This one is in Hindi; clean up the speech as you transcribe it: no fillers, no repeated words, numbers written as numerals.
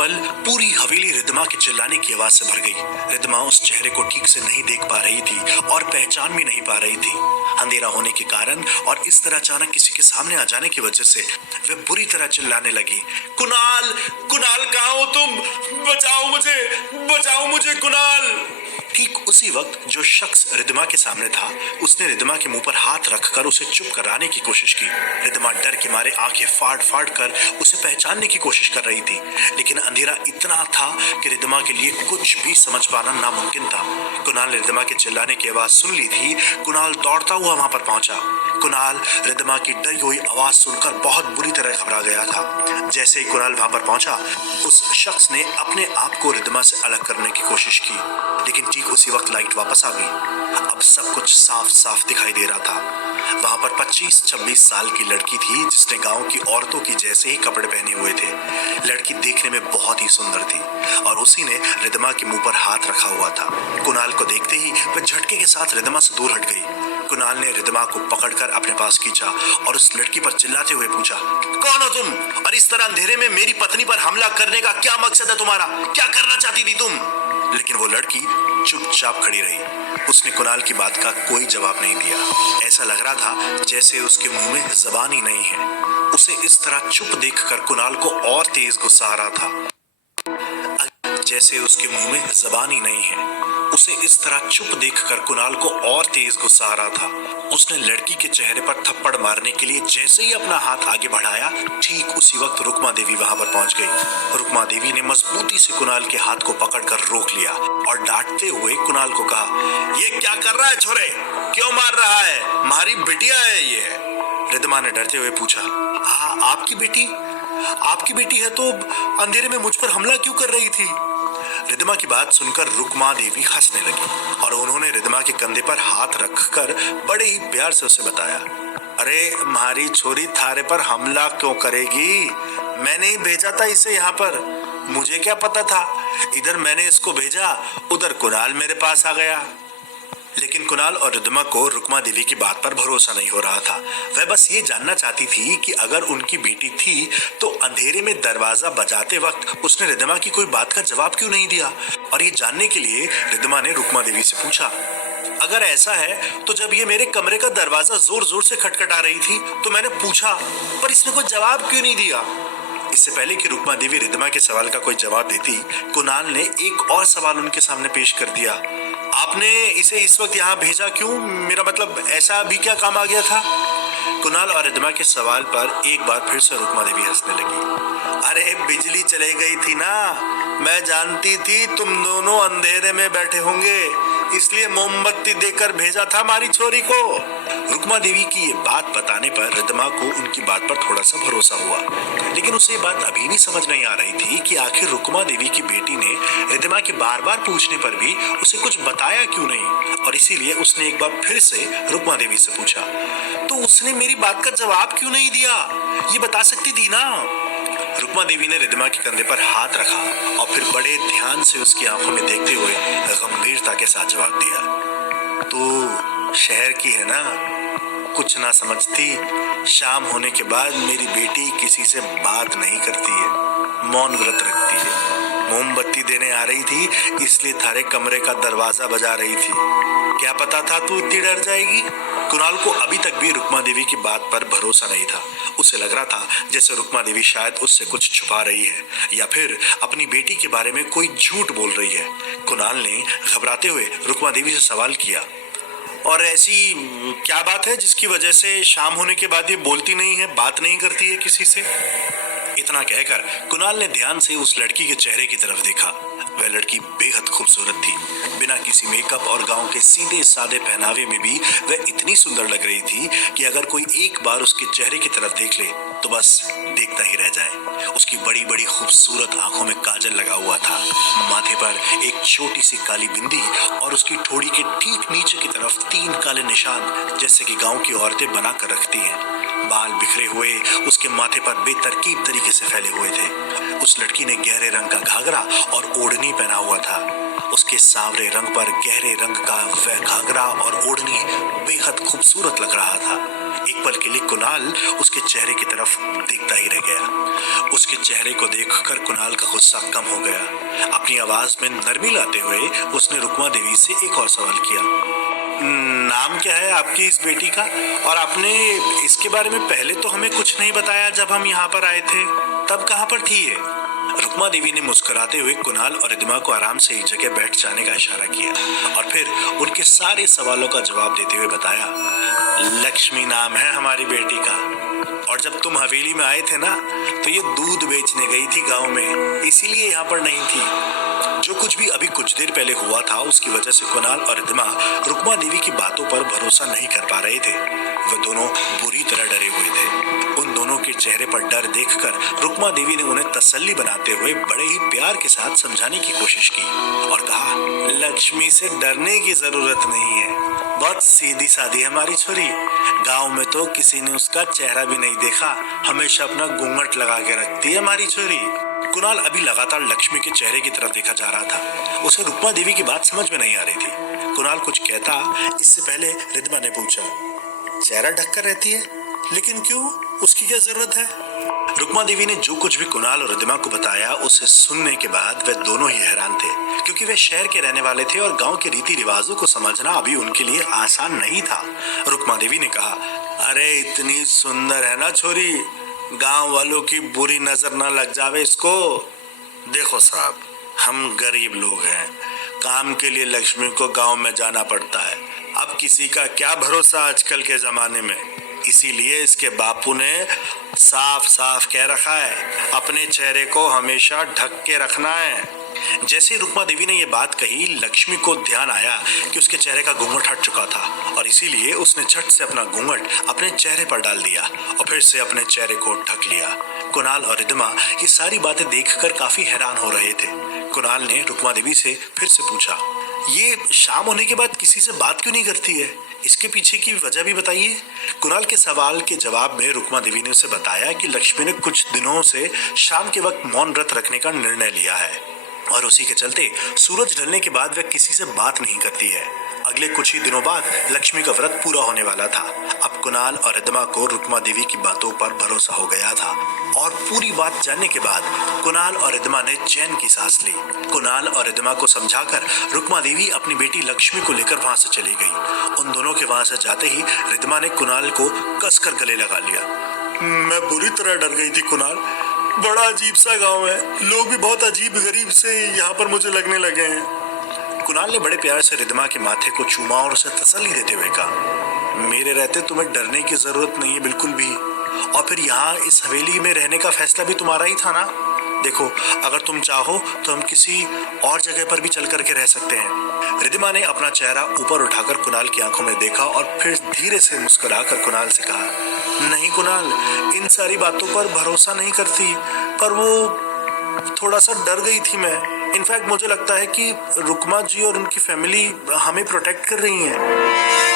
पल पूरी हवेली रिद्धमा के चिल्लाने की आवाज से भर गई। रिद्धमा उस चेहरे को ठीक से नहीं देख पा रही थी और पहचान भी नहीं पा रही थी। अंधेरा होने के कारण और इस तरह अचानक किसी के सामने आ जाने की वजह से वह बुरी तरह चिल्लाने लगी। कुणाल, कुणाल कहाँ हो तुम? बचाओ मुझे कुणाल। ठीक उसी वक्त जो शख्स रिद्धमा के सामने था उसने रिद्धमा के मुंह पर हाथ रखकर उसे चुप कराने की कोशिश की। रिद्धमा डर के मारे आंखें फाड़ फाड़ कर उसे पहचानने की कोशिश कर रही थी, लेकिन अंधेरा इतना था कि रिद्धमा के लिए कुछ भी समझ पाना नामुमकिन था। कुणाल ने रिद्धमा के चिल्लाने की आवाज सुन ली थी। कुणाल दौड़ता हुआ वहां पर पहुंचा। कुणाल रिद्धमा की डरी हुई आवाज सुनकर बहुत बुरी तरह घबरा गया था। जैसे ही कुणाल वहां पर पहुंचा, उस शख्स ने अपने आप को रिद्धमा से अलग करने की कोशिश की, लेकिन ठीक उसी वक्त लाइट वापस आ गई। अब सब कुछ साफ साफ दिखाई दे रहा था। वहां पर 25-26 साल की लड़की थी जिसने गांव की औरतों की जैसे ही कपड़े पहने हुए थे। लड़की देखने में बहुत ही सुंदर थी और उसी ने रिद्धमा के मुंह पर हाथ रखा हुआ था। कुणाल को देखते ही वह झटके के साथ रिद्धमा से दूर हट गई। कुणाल ने रिद्धमा को पकड़कर अपने पास खींचा और उस लड़की पर चिल्लाते हुए पूछा, कौन हो तुम और इस तरह अंधेरे में मेरी पत्नी पर हमला करने का क्या मकसद है तुम्हारा? क्या करना चाहती थी तुम? लेकिन वो लड़की चुपचाप खड़ी रही। उसने कुणाल की बात का कोई जवाब नहीं दिया। ऐसा लग रहा था जैसे उसके मुंह में जबान ही नहीं है। उसे इस तरह चुप देखकर कुणाल को और तेज गुस्सा आ रहा था। जैसे उसके मुंह में जबान ही नहीं है। उसे इस तरह चुप देखकर कुणाल को और तेज गुस्सा आ रहा था। उसने लड़की के चेहरे पर थप्पड़ मारने के लिए जैसे ही अपना हाथ आगे बढ़ाया, ठीक उसी वक्त रुक्मा देवी वहां पर पहुंच गई। रुक्मा देवी ने मजबूती से कुणाल के हाथ को पकड़कर रोक लिया और डांटते हुए कुणाल को कहा, ये क्या कर रहा है छोरे? क्यों मार रहा है? हमारी बिटिया है ये। रिद्धमा ने डरते हुए पूछा, हाँ आपकी बेटी? आपकी बेटी है तो अंधेरे में मुझ पर हमला क्यों कर रही थी? रिद्धमा की बात सुनकर रुक्मा देवी हंसने लगी और उन्होंने रिद्धमा के कंधे पर हाथ रखकर बड़े ही प्यार से उसे बताया, अरे हमारी छोरी थारे पर हमला क्यों करेगी? मैंने ही भेजा था इसे यहाँ पर। मुझे क्या पता था? इधर मैंने इसको भेजा, उधर कुणाल मेरे पास आ गया। लेकिन कुणाल और रिद्धमा को रुक्मा देवी की बात पर भरोसा नहीं हो रहा था। वह बस ये जानना चाहती थी कि अगर उनकी बेटी थी तो अंधेरे में दरवाजा बजाते वक्त उसने रिद्धमा की कोई बात का जवाब क्यों नहीं दिया? और ये जानने के लिए रिद्धमा ने रुक्मा देवी से पूछा, अगर ऐसा है तो जब ये मेरे कमरे का दरवाजा जोर जोर से खटखटा रही थी तो मैंने पूछा, पर इसने कोई जवाब क्यों नहीं दिया? इससे पहले कि रुक्मा देवी रिद्धमा के सवाल का कोई जवाब देती, कुणाल ने एक और सवाल उनके सामने पेश कर दिया, आपने इसे इस वक्त यहाँ भेजा क्यों? मेरा मतलब ऐसा अभी क्या काम आ गया था? कुणाल और रिद्धमा के सवाल पर एक बार फिर से रुक्मा देवी हंसने लगी। अरे बिजली चली गई थी ना, मैं जानती थी तुम दोनों अंधेरे में बैठे होंगे, इसलिए मोमबत्ती देकर भेजा था हमारी छोरी को। रुक्मा देवी की ये बात बताने पर रिद्धमा को उनकी बात पर थोड़ा सा भरोसा हुआ, लेकिन उसे ये बात अभी भी समझ नहीं आ रही थी कि आखिर रुक्मा देवी की बेटी ने रिद्धमा के बार बार पूछने पर भी उसे कुछ बताया क्यों नहीं। और इसीलिए उसने एक बार फिर से रुक्मा देवी से पूछा, तो उसने मेरी बात का जवाब क्यों नहीं दिया? ये बता सकती थी ना। रुक्मा देवी ने रिद्धमा के कंधे पर हाथ रखा और फिर बड़े ध्यान से उसकी आंखों में देखते हुए गंभीरता के साथ जवाब दिया, तू शहर की है ना, कुछ ना समझती। शाम होने के बाद मेरी बेटी किसी से बात नहीं करती है, मौन व्रत रखती है। मोमबत्ती देने आ रही थी इसलिए थारे कमरे का दरवाजा बजा रही थी। क्या पता था तू इतनी डर जाएगी? कुणाल को अभी तक भी रुक्मा देवी की बात पर भरोसा नहीं था। उसे लग रहा था जैसे रुक्मा देवी शायद उससे कुछ छुपा रही है या फिर अपनी बेटी के बारे में कोई झूठ बोल रही है। कुणाल ने घबराते हुए रुक्मा देवी से सवाल किया, और ऐसी क्या बात है जिसकी वजह से शाम होने के बाद ये बोलती नहीं है, बात नहीं करती है किसी से? इतना कहकर कुणाल ने ध्यान से उस लड़की के चेहरे की तरफ देखा। वह लड़की बेहद खूबसूरत थी। बिना किसी मेकअप और गांव के सीधे सादे पहनावे में भी वह इतनी सुंदर लग रही थी कि अगर कोई एक बार उसके चेहरे की तरफ देख ले तो बस देखता ही रह जाए। उसकी बड़ी बड़ी खूबसूरत आंखों में काजल लगा हुआ था, माथे पर एक छोटी सी काली बिंदी और उसकी ठोड़ी के ठीक नीचे की तरफ 3 काले निशान जैसे कि गांव की औरतें बना कर रखती हैं। बाल बिखरे हुए उसके माथे पर बेतरकीब तरीके से फैले हुए थे। उस लड़की ने गहरे रंग का घाघरा और ओढ़नी पहना हुआ था। उसके सांवरे रंग पर गहरे रंग का वह घाघरा और ओढ़नी बेहद खूबसूरत लग रहा था। एक पल के लिए कुणाल उसके चेहरे की तरफ देखता ही रह गया। उसके चेहरे को देखकर कुणाल का गुस्सा कम हो गया। अपनी आवाज में नरमी लाते हुए उसने रुक्मा देवी से एक और सवाल किया। नाम क्या है आपकी इस बेटी का? और आपने इसके बारे में पहले तो हमें कुछ नहीं बताया जब हम यहाँ पर आए थे, तब कहाँ पर थी ये? रुक्मा देवी ने मुस्कुराते हुए कुणाल और रिद्धिमा को आराम से एक जगह बैठ जाने का इशारा किया और फिर उनके सारे सवालों का जवाब देते हुए बताया, लक्ष्मी नाम है हमारी बेटी का, और जब तुम हवेली में आए थे ना तो ये दूध बेचने गई थी गांव में, इसीलिए यहाँ पर नहीं थी। जो कुछ भी अभी कुछ देर पहले हुआ था उसकी वजह से कुणाल और रिद्धिमा रुक्मा देवी की बातों पर भरोसा नहीं कर पा रहे थे। वे दोनों बुरी तरह डरे हुए थे। उन दोनों के चेहरे पर डर देखकर रुक्मा देवी ने उन्हें तसल्ली बनाते हुए बड़े ही प्यार के साथ समझाने की कोशिश की और कहा, लक्ष्मी से डरने की जरूरत नहीं है, बहुत सीधी सादी हमारी छोरी। गांव में तो किसी ने उसका चेहरा भी नहीं देखा, हमेशा अपना घूंघट लगा के रखती है हमारी छोरी। कुणाल अभी लगातार लक्ष्मी के चेहरे की तरफ देखा जा रहा था। उसे रुक्मा देवी की बात समझ में नहीं आ रही थी। कुणाल कुछ कहता इससे पहले रिद्धिमा ने पूछा, चेहरा ढककर रहती है, लेकिन क्यों, उसकी क्या जरूरत है? रुक्मा देवी ने जो कुछ भी कुणाल और रिद्धिमा को बताया उसे सुनने के बाद वे दोनों ही हैरान थे, क्योंकि वे शहर के रहने वाले थे और गांव के रीति रिवाजों को समझना अभी उनके लिए आसान नहीं था। रुक्मा देवी ने कहा, अरे इतनी सुंदर है ना छोरी, गांव वालों की बुरी नजर ना लग जावे इसको। देखो साहब, हम गरीब लोग हैं, काम के लिए लक्ष्मी को गांव में जाना पड़ता है। अब किसी का क्या भरोसा आजकल के जमाने में, इसीलिए इसके बापू ने साफ साफ कह रखा है, अपने चेहरे को हमेशा ढक के रखना है। जैसे रुक्मा देवी ने ये बात कही, लक्ष्मी को ध्यान आया कि उसके चेहरे का घूंघट हट चुका था और इसीलिए उसने झट से अपना घूंघट अपने चेहरे पर डाल दिया और फिर से अपने चेहरे को ढक लिया। कुणाल और रिद्धिमा ये सारी बातें देखकर काफी हैरान हो रहे थे। कुणाल ने रुक्मा देवी से फिर से पूछा, ये शाम होने के बाद किसी से बात क्यों नहीं करती है? इसके पीछे की वजह भी बताइए। कुणाल के सवाल के जवाब में रुक्मा देवी ने उसे बताया कि लक्ष्मी ने कुछ दिनों से शाम के वक्त मौन व्रत रखने का निर्णय लिया है और उसी के चलते सूरज ढलने के बाद वह किसी से बात नहीं करती है। अगले कुछ ही दिनों बाद लक्ष्मी का व्रत पूरा होने वाला था। अब कुणाल और रिद्धिमा को रुक्मा देवी की बातों पर भरोसा हो गया था और पूरी बात जानने के बाद कुणाल और रिद्धिमा ने चैन की सांस ली। कुणाल और रिद्धिमा को समझाकर रुक्मा देवी अपनी बेटी लक्ष्मी को लेकर वहां से चली गई। उन दोनों के वहां से जाते ही रिद्धिमा ने कुणाल को कसकर गले लगा लिया। मैं बुरी तरह डर गई थी कुणाल, बड़ा अजीब सा गांव है, लोग भी बहुत अजीब गरीब से यहाँ पर मुझे लगने लगे हैं। कुणाल ने बड़े प्यार से रिद्धिमा के माथे को चूमा और उसे तसल्ली देते हुए कहा, मेरे रहते तुम्हें डरने की जरूरत नहीं है बिल्कुल भी, और फिर यहाँ इस हवेली में रहने का फैसला भी तुम्हारा ही था ना। देखो, अगर तुम चाहो तो हम किसी और जगह पर भी चल करके रह सकते हैं। रिद्धिमा ने अपना चेहरा ऊपर उठाकर कुणाल की आंखों में देखा और फिर धीरे से मुस्कुराकर कुणाल से कहा, नहीं कुणाल, इन सारी बातों पर भरोसा नहीं करती, पर वो थोड़ा सा डर गई थी मैं। इनफैक्ट मुझे लगता है कि रुक्मा जी और उनकी फैमिली हमें प्रोटेक्ट कर रही हैं।